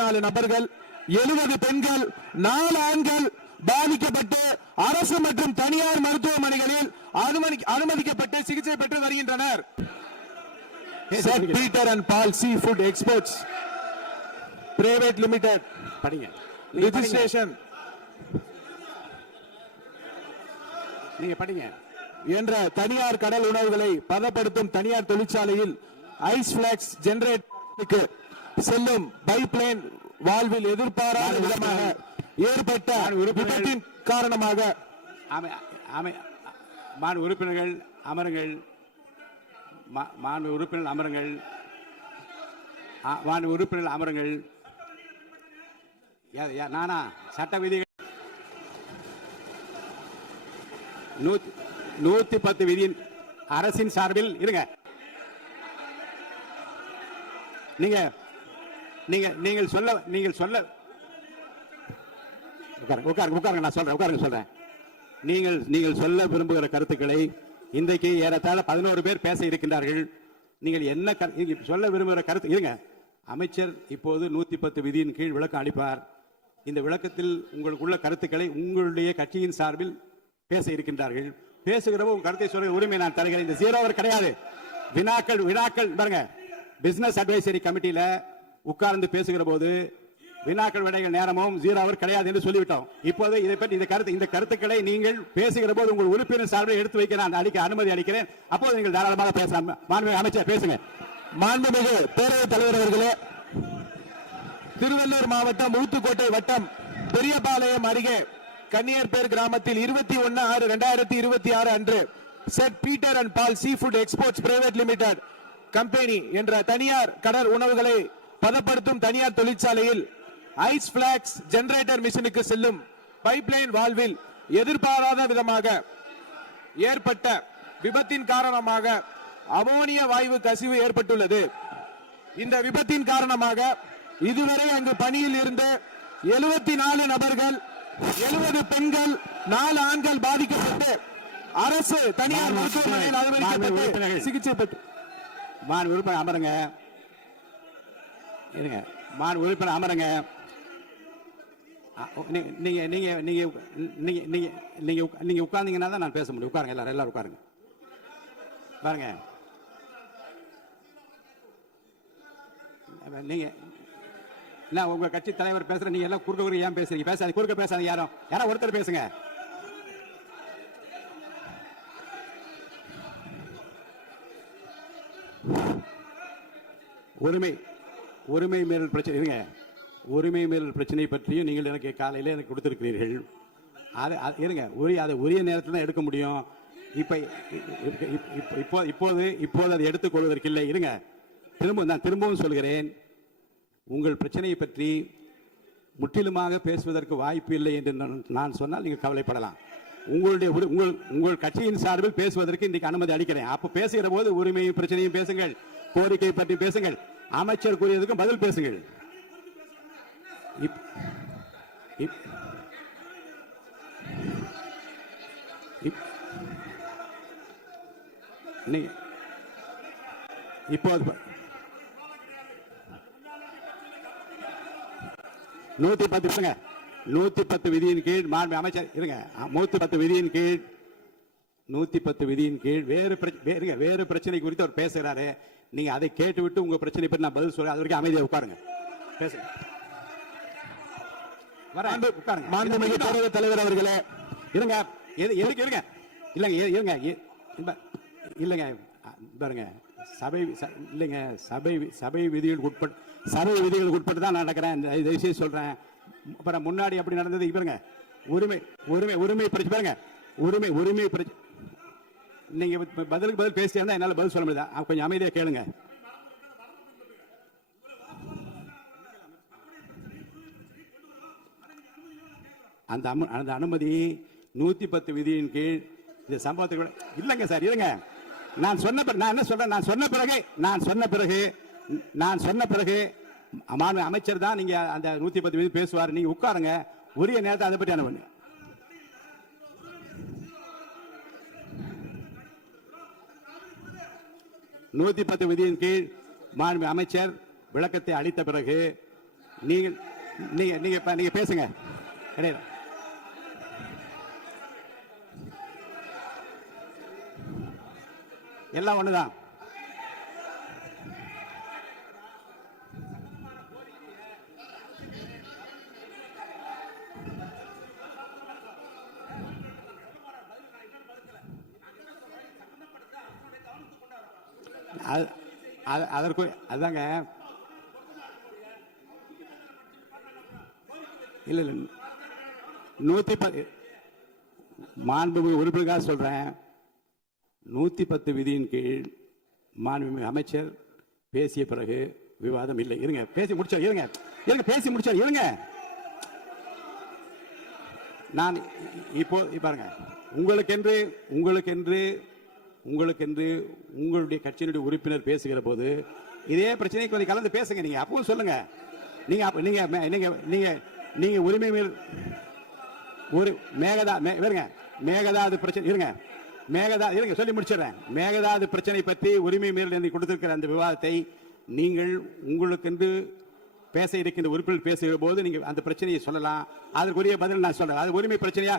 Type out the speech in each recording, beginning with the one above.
24 நபர்கள், 70 பெண்கள், 4 ஆண்கள் பாதிக்கப்பட்டு அரசு மற்றும் தனியார் மருத்துவமனைகளில் அனுமதிக்கப்பட்டு சிகிச்சை பெற்று வருகின்றனர். செட் Peter and Paul seafood exports private limited registration நீங்க படிங்க என்ற தனியார் கடல் உணவுகளை பதப்படுத்தும் தனியார் தொழிற்சாலையில் ஐஸ் பிளாக்ஸ் ஜெனரேட்டருக்கு செல்லும் பைப்லைன் வால்வில் எதிர்பாராத விதமாக ஏற்பட்ட விபத்தின் காரணமாக உறுப்பினர்கள் அமருங்கள். உறுப்பினர்கள் அமருங்கள். நானா சட்ட விதிகள் 110 விதியின் அரசின் சார்பில் இருங்க. நீங்கள் சொல்ல உட்காருங்க. நான் சொல்றேன். நீங்கள் சொல்ல விரும்புகிற கருத்துக்களை இன்றைக்கு ஏறத்தாழ 11 பேர் பேச இருக்கின்றார்கள். நீங்கள் என்ன சொல்ல விரும்புகிற கருத்து இருங்க. அமைச்சர் இப்போது 110 விதியின் கீழ் விளக்கம் அளிப்பார். இந்த விளக்கத்தில் உங்களுக்குள்ள கருத்துக்களை உங்களுடைய கட்சியின் சார்பில் பேச இருக்கின்றார்கள். பேசுகிறப்போ உங்க கருத்தை சொல்ற உரிமை நான் தருகிறேன். இந்த 0 அவர் கிடையாது. வினாக்கள் பாருங்க. பிசினஸ் அட்வைசரி கமிட்டியில உட்கார்ந்து பேசுகிற போது வினாக்கள் விடைகள் நேரமும் 0 அவர் கிடையாது என்று சொல்லிவிட்டோம். இப்போது இதை பற்றி இந்த கருத்துக்களை நீங்கள் பேசுகிற போது உங்கள் உறுப்பினர் சார்பில் எடுத்து வைக்க நான் அனுமதி அளிக்கிறேன். அப்போது நீங்கள் தாராளமாக பேசலாம். மாண்புமிகு அமைச்சர் பேசுங்க. மாண்புமிகு பேரவைத் தலைவர் அவர்களே, திருவள்ளூர் மாவட்டம் ஊத்துக்கோட்டை வட்டம் பெரியபாளையம் அருகே கன்னியர்பேர் கிராமத்தில் 21/6/2026 அன்று செட் Peter and Paul seafood exports private limited company என்ற தனியார் கடல் உணவுகளை பதப்படுத்தும் தனியார் தொழிற்சாலையில் ஐஸ் பிளாக்ஸ் ஜெனரேட்டர் மிஷினுக்கு செல்லும் பைப்லைன் வால்வில் எதிர்பாராத விதமாக ஏற்பட்ட விபத்தின் காரணமாக அமோனியா வாயு கசிவு ஏற்பட்டுள்ளது. இந்த விபத்தின் காரணமாக இதுவரை அங்கு பணியில் இருந்த 74 நபர்கள், 70 பெண்கள், 4 ஆண்கள் பாதிக்கப்பட்டு அரசு தனியார் மருத்துவமனையில் அனுமதிக்கப்பட்டு சிகிச்சை பெற்று அமருங்க. உறுப்பினர் அமருங்க. நீங்க உட்கார்ந்தீங்கன்னா தான் நான் பேச முடியும். உட்காருங்க. எல்லாரும் உட்காருங்க. பாருங்க, நீங்க நான் உங்க கட்சி தலைவர் பேசுற, நீங்க எல்லாம் குறுக்க ஏன் பேசுறீங்க? பேசாது, குறுக்க பேசாது. யாரோ ஒருத்தர் பேசுங்க. உரிமை மீறல் பிரச்சனை இருங்க. உரிமை மீறல் பிரச்சனை பற்றியும் நீங்கள் எனக்கு காலையில் எனக்கு கொடுத்திருக்கிறீர்கள். இருங்க, அதை உரிய நேரத்தில் தான் எடுக்க முடியும். இப்போது அதை எடுத்துக்கொள்வதற்கு இல்லை. இருங்க, நான் திரும்பவும் சொல்கிறேன். உங்கள் பிரச்சனையை பற்றி முற்றிலுமாக பேசுவதற்கு வாய்ப்பு இல்லை என்று நான் சொன்னால் நீங்கள் கவலைப்படலாம். உங்கள் கட்சியின் சார்பில் பேசுவதற்கு இன்றைக்கு அனுமதி அளிக்கிறேன். அப்ப பேசுகிற போது உரிமையும் பிரச்சனையும் பேசுங்கள், கோரிக்கை பற்றி பேசுங்கள், அமைச்சர் கூறியதுக்கும் பதில் பேசுங்கள். இப்போது 110 விதியின் கீழ் அமைச்சர் இருங்க. 110 விதியின் கீழ் 110 விதியின் கீழ் வேறு பிரச்சனை குறித்து அவர் பேசுகிறாரு. நீங்க அதை கேட்டுவிட்டு உங்க பிரச்சனை பற்றி நான் பதில் சொல்றேன். அது வரைக்கும் அமைதியாக உட்காருங்க. பேசுங்க. மாண்புமிகு பேரவைத் தலைவர் அவர்களே, இருங்க. எதுக்கு இருங்க? இல்லங்க இல்லங்க பாருங்க, சபை விதிகளுக்கு உட்பட்டு தான் நடக்கிறேன். தயவுசெய்து சொல்றேன். அப்புறம் முன்னாடி அப்படி நடந்தது. பாருங்க, உரிமை பிரச்சனை பாருங்க. உரிமை பிரச்சனை நீங்க பதிலுக்கு பதில் பேசியா என்னால பதில் சொல்ல முடியாது. கொஞ்சம் அமைதியா கேளுங்க. அந்த அனுமதி 110 விதியின் கீழ் இந்த சம்பவத்துக்கு இல்லங்க சார். இருங்க, நான் சொன்ன பிறகு அமைச்சர் தான் நீங்க அந்த 110 விதி பேசுவார். நீங்க உட்காருங்க. உரிய நேரத்தை அதை பற்றி அனுமதி. நூத்தி 110 விதியின் கீழ் அமைச்சர் விளக்கத்தை அளித்த பிறகு நீங்கள் நீங்க நீங்க நீங்க பேசுங்க. கிடையாது. எல்லாம் ஒண்ணுதான். அதற்கு அதாங்க இல்ல இல்ல 110 மாண்புமிகு உறுப்பினருக்காக சொல்றேன். 110 விதியின் கீழ் மாண்புமிகு அமைச்சர் பேசிய பிறகு விவாதம் இல்லை. இருங்க பேசி முடிச்சார். இருங்க இருங்க பேசி முடிச்சார். இருங்க நான் இப்போ பாருங்க, உங்களுக்கென்று உங்களுடைய கட்சியினுடைய உறுப்பினர் பேசுகிற போது இதே பிரச்சனை கொஞ்சம் கலந்து பேசுங்க. நீங்க அப்பவும் சொல்லுங்க. நீங்க உரிமை மேல் ஒரு மேகதாது பிரச்சனை இருங்க சொல்லி முடிச்சிடறேன். மேகதாது பிரச்சனை பற்றி உரிமை மீறல் கொடுத்திருக்கிற அந்த விவாதத்தை நீங்கள் உங்களுக்கென்று பேச இருக்கின்ற உறுப்பினர் பேசுகிற போது நீங்க அந்த பிரச்சனையை சொல்லலாம். அதற்குரிய பதில் நான் சொல்றேன். அது உரிமை பிரச்சனையா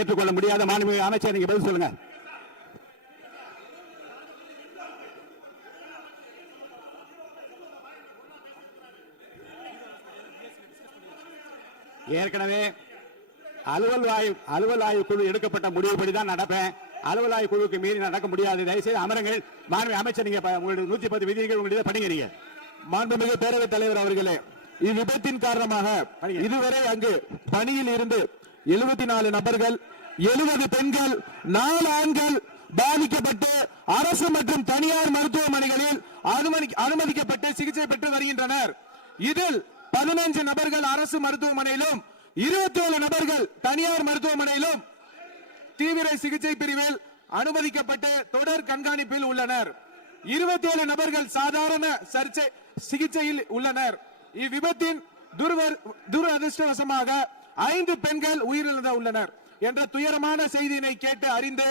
ஏற்றுக்கொள்ள முடியாத மாண்புமிகு அமைச்சர் நீங்க பதில் சொல்லுங்க. ஏற்கனவே அலுவல் ஆய்வு குழு எடுக்கப்பட்ட முடிவுபடிதான் நடப்பேன். அலுவல் ஆய்வு குழுவுக்கு மீறி நடக்க முடியாது. தயவுசெய்து அமருங்கள். மாண்புமிகு அமைச்சர் நீங்க உங்களுடைய 110 விதிகள் உங்களுடைய படிங்க. மாண்புமிகு பேரவைத் தலைவர் அவர்களே, இவ்விபத்தின் காரணமாக இதுவரை அங்கு பணியில் இருந்து 74 நபர்கள், 70 பெண்கள், 4 ஆண்கள் பாதிக்கப்பட்டு அரசு மற்றும் தனியார் மருத்துவமனைகளில் அனுமதிக்கப்பட்டு சிகிச்சை பெற்று வருகின்றனர். இதில் 15 நபர்கள் அரசு மருத்துவமனையிலும் 27 நபர்கள் தனியார் மருத்துவமனையிலும் தீவிர சிகிச்சை பிரிவில் அனுமதிக்கப்பட்டு தொடர் கண்காணிப்பில் உள்ளனர். 27 நபர்கள் சாதாரண சிகிச்சையில் உள்ளனர். இவ்விபத்தின் துரதிருஷ்டவசமாக 5 பெண்கள் உயிரிழந்து உள்ளனர் என்ற துயரமான செய்தியினை கேட்டு அறிந்து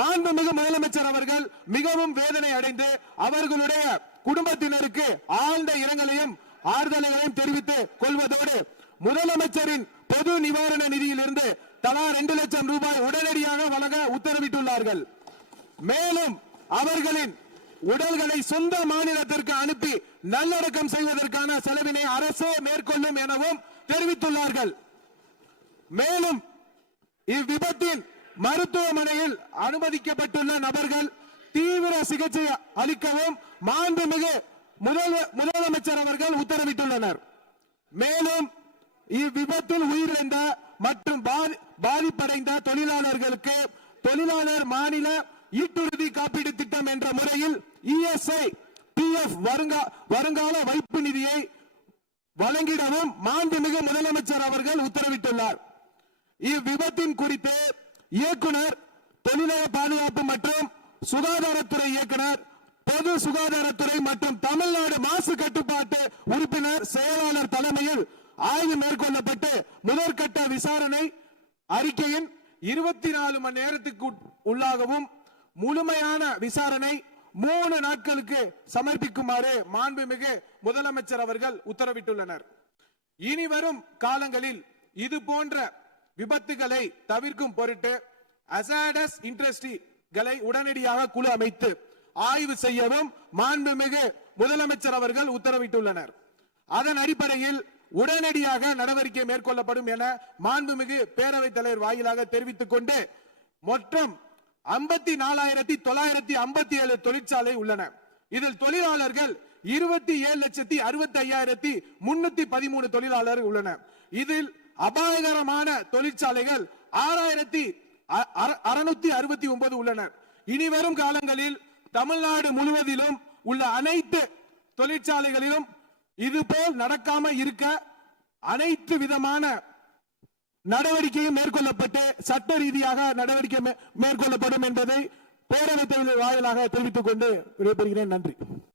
மாண்புமிகு முதலமைச்சர் அவர்கள் மிகவும் வேதனை அடைந்து அவர்களுடைய குடும்பத்தினருக்கு ஆழ்ந்த இரங்கலையும் ஆறுதலையும் தெரிவித்துக் கொள்வதோடு முதலமைச்சரின் பொது நிவாரண நிதியிலிருந்து தலா 2 லட்சம் ரூபாய் உடனடியாக வழங்க உத்தரவிட்டுள்ளார்கள். மேலும் அவர்களின் உடல்களை சொந்த மாநிலத்திற்கு அனுப்பி நல்லடக்கம் செய்வதற்கான செலவினை அரசே மேற்கொள்ளும் எனவும் தெரிவித்துள்ளார்கள். மேலும் இவ்விபத்தின் மருத்துவமனையில் அனுமதிக்கப்பட்டுள்ள நபர்கள் தீவிர சிகிச்சை அளிக்கவும் மாண்புமிகு முதலமைச்சர் அவர்கள் உத்தரவிட்டுள்ளனர். மேலும் இவ்விபத்தில் உயிரிழந்த மற்றும் பாதிப்படைந்த தொழிலாளர்களுக்கு தொழிலாளர் மாநில ஈட்டுறுதி காப்பீடு திட்டம் என்ற முறையில் ESI PF வருங்கால வைப்பு நிதியை வழங்கிடவும் மாண்புமிகு முதலமைச்சர் அவர்கள் உத்தரவிட்டுள்ளார். இவ்விபத்தின் குறித்து இயக்குனர், தொழிலாள பாதுகாப்பு மற்றும் சுகாதாரத்துறை இயக்குனர், பொது சுகாதாரத்துறை மற்றும் தமிழ்நாடு மாசு கட்டுப்பாட்டு உறுப்பினர் செயலாளர் தலைமையில் ஆய்வு மேற்கொள்ளப்பட்டு முதற்கட்ட விசாரணை அறிக்கையின் 24 மணி நேரத்துக்கு உள்ளாகவும் முழுமையான விசாரணை 3 நாட்களுக்கு சமர்ப்பிக்குமாறு மாண்புமிகு முதலமைச்சர் அவர்கள் உத்தரவிட்டுள்ளனர். இனி வரும் காலங்களில் இது போன்ற விபத்துகளை தவிர்க்கும் பொருட்டு ஹசார்டஸ் இண்டஸ்ட்ரிகளை உடனடியாக குழு அமைத்து ஆய்வு செய்யவும் மாண்புமிகு முதலமைச்சர் அவர்கள் உத்தரவிட்டுள்ளனர். அதன் அடிப்படையில் உடனடியாக நடவடிக்கை மேற்கொள்ளப்படும் என மாண்புமிகு பேரவைத் தலைவர் வாயிலாக தெரிவித்துக் கொண்டு மொத்தம் 54,957 தொழிற்சாலை உள்ளன. இதில் தொழிலாளர்கள் 27,65,313 தொழிலாளர்கள் உள்ளனர். இதில் அபாயகரமான தொழிற்சாலைகள் 6,669 உள்ளனர். இனி வரும் காலங்களில் தமிழ்நாடு முழுவதிலும் உள்ள அனைத்து தொழிற்சாலைகளிலும் இதுபோல் நடக்காம இருக்க அனைத்து விதமான நடவடிக்கையும் மேற்கொள்ளப்பட்டு சட்ட ரீதியாக நடவடிக்கை மேற்கொள்ளப்படும் என்பதை பேரவைத் தலைவர் வாயிலாக தெரிவித்துக் கொண்டு விடைபெறுகிறேன். நன்றி.